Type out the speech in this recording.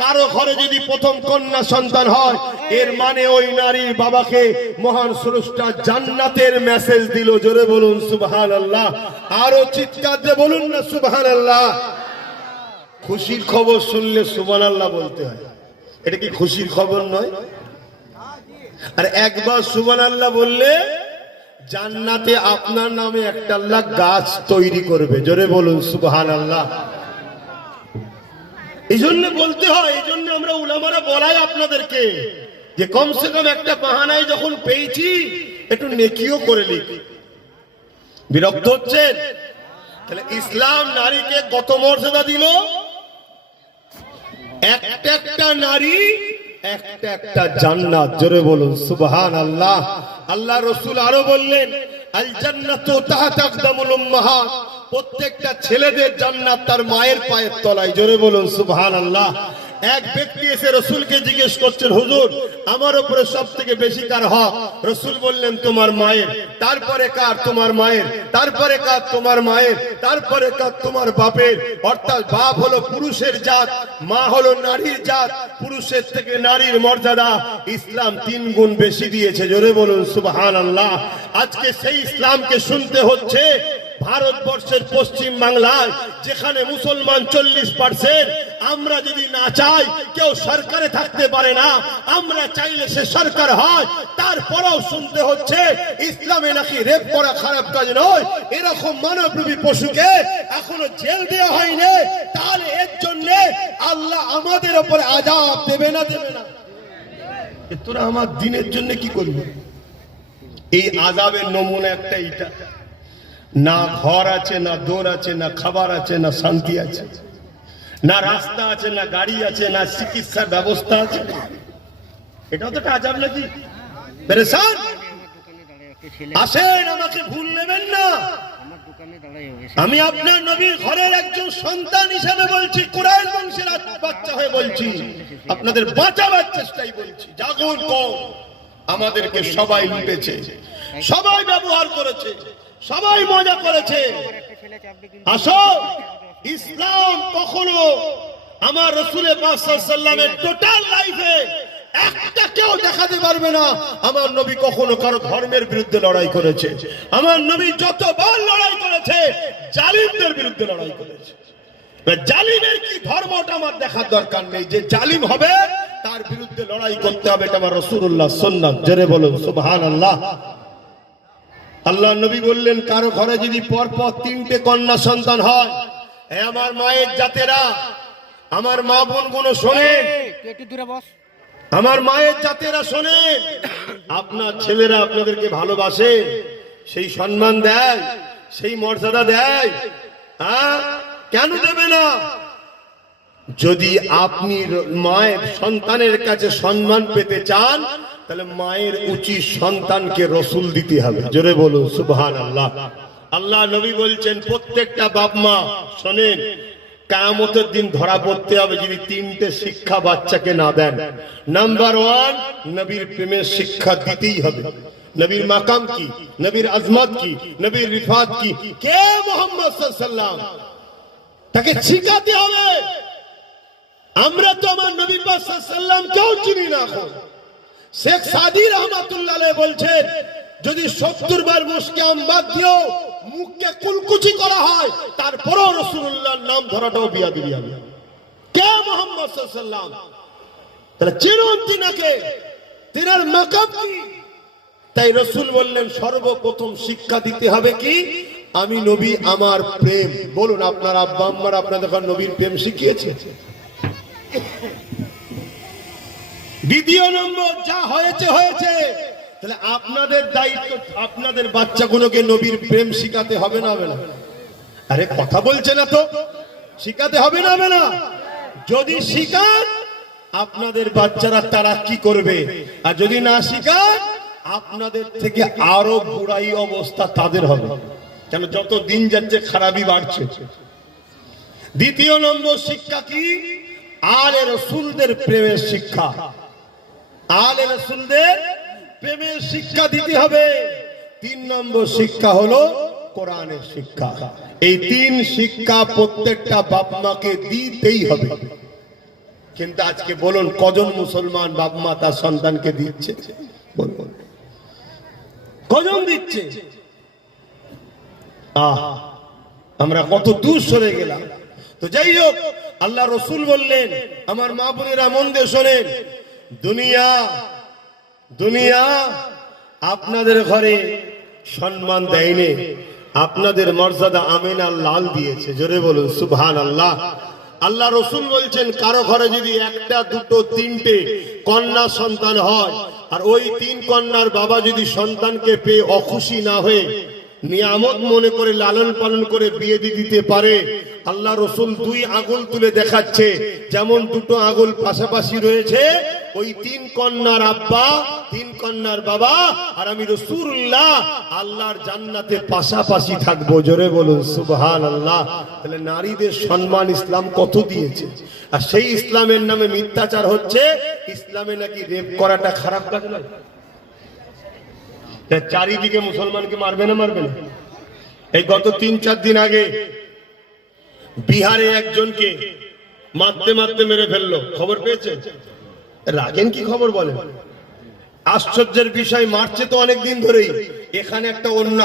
কারো ঘরে যদি প্রথম কন্যা সন্তান হয়, এর মানে ওই নারীর বাবাকে মহান স্রষ্টা জান্নাতের মেসেজ দিল। জোরে বলুন সুবহানাল্লাহ। আরো চিৎকার দিয়ে বলুন না সুবহানাল্লাহ। খুশির খবর শুনলে সুবহানাল্লাহ বলতে হয়। এটা কি খুশির খবর নয়? আর একবার সুবহানাল্লাহ বললে জান্নাতে আপনার নামে একটা আল্লাহ গাছ তৈরি করবে। জোরে বলুন সুবহানাল্লাহ। এই জন্য বলতে হয়, এই জন্য আমরা উলামারা বলাই আপনাদেরকে যে কমসে কম একটা বাহানায় যখন পেয়েছি একটু নেকিও করে লিখ। বিরক্ত হচ্ছেন? তাহলে ইসলাম নারীকে কত মর্যাদা দিল? একটা একটা নারী একটা একটা জান্নাত। জোরে বলুন সুবহানাল্লাহ। আল্লাহ রাসূল আরো বললেন, আল জান্নাতু তাহতা আকদামুল উম্মাহাত, প্রত্যেকটা ছেলেদের জান্নাত তার মায়ের পায়ের তলায়। জোরে বলুন সুবহানাল্লাহ। এক ব্যক্তি এসে রাসূলকে জিজ্ঞেস করছেন, হুজুর আমার উপরে সবথেকে বেশি কার হক? রাসূল বললেন, তোমার মায়ের। তারপরে কার? তোমার মায়ের। তারপরে কার? তোমার মায়ের। তারপরে কার? তোমার বাপের। অর্থাৎ বাপ হলো পুরুষের জাত, মা হলো নারীর জাত। পুরুষের থেকে নারীর মর্যাদা ইসলাম 3 গুণ বেশি দিয়েছে। জোরে বলুন সুবহানাল্লাহ। আজকে সেই ইসলামকে শুনতে হচ্ছে ভারতবর্ষের পশ্চিম বাংলায়, যেখানে মুসলমান 40%। আমরা যদি না চাই, কেউ সরকারে থাকতে পারে না। আমরা চাইলে সে সরকার হয়, তারপরেও শুনতে হচ্ছে ইসলামে নাকি রেপ করা খারাপ কাজ নয়। এরকম মানবরূপী পশুকে এখনো জেল দেওয়া হয়নি। তাহলে এর জন্য আল্লাহ আমাদের উপরে আযাব দেবে না? দেবে না? তোরা আমার দিনের জন্য কি করবি? এই আযাবের নমুনা একটা এটা। না ঘর আছে, না দোর আছে, না খাবার আছে, না শান্তি আছে, না রাস্তা আছে, না গাড়ি আছে, না চিকিৎসার ব্যবস্থা আছে। এটাও তো একটা আযাব নাকি? পেরেশান। আসেন, আমাকে ভুল নেবেন না। আমি আপনার নবীর ঘরের একজন সন্তান হিসেবে বলছি, কুরাইশ বংশের বাচ্চা হয়ে বলছি, আপনাদের বাঁচাবার চেষ্টাই বলছি। জাগুন কম। আমাদেরকে সবাই লুটেছে, সবাই ব্যবহার করেছে, সবাই মজা করেছে। আসো, ইসলাম কখনো আমার রাসূলের পাক সাল্লাল্লাহু আলাইহি ওয়াসাল্লামের টোটাল লাইফে একটা কেউ দেখাতে পারবে না আমার নবী কখনো কারো ধর্মের বিরুদ্ধে লড়াই করেছে। আমার নবী যতবার লড়াই করেছে জালিমদের বিরুদ্ধে লড়াই করেছে। জালিমের কি ধর্মটা আমার দেখার দরকার নেই। যে জালিম হবে তার বিরুদ্ধে লড়াই করতে হবে, এটা আমার রাসূলুল্লাহর সুন্নাত। জোরে বলুন সুবহানাল্লাহ। আল্লাহ নবী বললেন, কারো ঘরে যদি পরপর 3টে কন্যা সন্তান হয়, আমার মায়ের জাতেরা, আমার মা বোন গুলো শোনেন, আমার মায়ের জাতেরা শোনেন, আপনার ছেলেরা আপনাদেরকে ভালোবাসে, সেই সম্মান দেয়, সেই মর্যাদা দেয়। কেন দেবে না? যদি আপনি মায়ের সন্তানের কাছে সম্মান পেতে চান, তাহলে মায়ের উচিত সন্তানকে রসুল দিতে হবে। জোরে বলুন সুবহানাল্লাহ। আল্লাহ নবী বলছেন, প্রত্যেকটা বাপ মা শোনেন, কিয়ামতের দিন ধরা পড়তে হবে যদি 3টে শিক্ষা বাচ্চাকে না দেন। নাম্বার 1, নবীর প্রেমের শিক্ষা দিতেই হবে। নবীর মাকাম কি, নবীর আজমত কি, নবীর রিফাত কি, কে মুহাম্মদ সাল্লাল্লাহু আলাইহি ওয়াসাল্লাম, তাকে শিখাতে হবে। আমরা তো আমার নবী পাক সাল্লাল্লাহু আলাইহি ওয়াসাল্লাম কেউ চিনি না। শেখ সাদী রহমাতুল্লাহ আলাইহি বলছেন, যদি 70 বার মুশকে আমবাদ দিও, মুখকে কুলকুচি করা হয়, তারপরেও রাসূলুল্লাহর নাম ধরাটাও বিয়াদবি হবে। কে মুহাম্মদ সাল্লাল্লাহু আলাইহি ওয়াসাল্লাম? তাহলে চিনুন তিনাকে, তিনার মাকাম কি। তাই রাসূল বললেন, সর্বপ্রথম শিক্ষা দিতে হবে কি? আমি নবী, আমার প্রেম। বলুন, আপনার আব্বা আম্মারা আপনাদের নবীর প্রেম শিখিয়েছে? দ্বিতীয় নম্বর, যা হয়েছে হয়েছে, তাহলে আপনাদের দায়িত্ব আপনাদের বাচ্চাগুলোকে নবীর প্রেম শিখাতে হবে না? হবে না? আরে কথা বলছে না তো, শিখাতে হবে না? হবে না? যদি শিখান, আপনাদের বাচ্চারা তারাক্কি করবে। আর যদি না শিখান, আপনাদের থেকে আরো বুড়াই অবস্থা তাদের হবে। কেন? যত দিন যাচ্ছে খারাপই বাড়ছে। দ্বিতীয় নম্বর শিক্ষা কি? আলে রাসূলদের প্রেমের শিক্ষা। আলে রাসূলদের প্রেমের শিক্ষা দিতে হবে। 3 নম্বর শিক্ষা হলো কোরআনের শিক্ষা। এই 3 শিক্ষা প্রত্যেকটা বাপ মাকে দিতেই হবে। কিন্তু আজকে বলুন কজন মুসলমান বাপ মা তার সন্তানকে দিচ্ছে? বলুন কজন দিচ্ছে? আমরা কত দূর সরে গেলাম। তো যাই হোক, আল্লাহ রসুল বললেন, আমার মা বোনেরা মন দিয়ে শোনেন, দুনিয়া দুনিয়া আপনাদের ঘরে সম্মান দেয়নি, আপনাদের মর্যাদা আমিনা লাল দিয়েছে। জোরে বলুন সুবহানাল্লাহ। আল্লাহ রসুল বলছেন, কারো ঘরে যদি একটা দুটো তিনটে কন্যা সন্তান হয়, আর ওই তিন কন্যার বাবা যদি সন্তানকে পেয়ে অখুশি না হয়ে নিয়ামত মনে করে লালন পালন করে বিয়ে দিতে পারে, আল্লাহ রসুল দুই আঙুল তুলে দেখাচ্ছে, যেমন দুটো আঙুল পাশাপাশি রয়েছে, ওই তিন কন্যার আব্বা, তিন কন্যার বাবা আর আমি রাসূলুল্লাহ আল্লাহর জান্নাতে পাশাপাশি থাকবো। জোরে বলুন সুবহানাল্লাহ। তাহলে নারীদের সম্মান ইসলাম কত দিয়েছে, আর সেই ইসলামের নামে মিথ্যাচার হচ্ছে। ইসলামে নাকি রেপ করাটা খারাপ কাজ নয়। চারিদিকে মুসলমানকে মারবে না মারবে না? এই গত 3-4 দিন আগে বিহারে একজনকে মারতে মারতে মেরে ফেললো, খবর পেয়েছেন? রাখেন কি খবর বলেন? আশ্চর্যের বিষয়, মারছে তো অনেকদিন ধরেই, এখানে একটা অন্য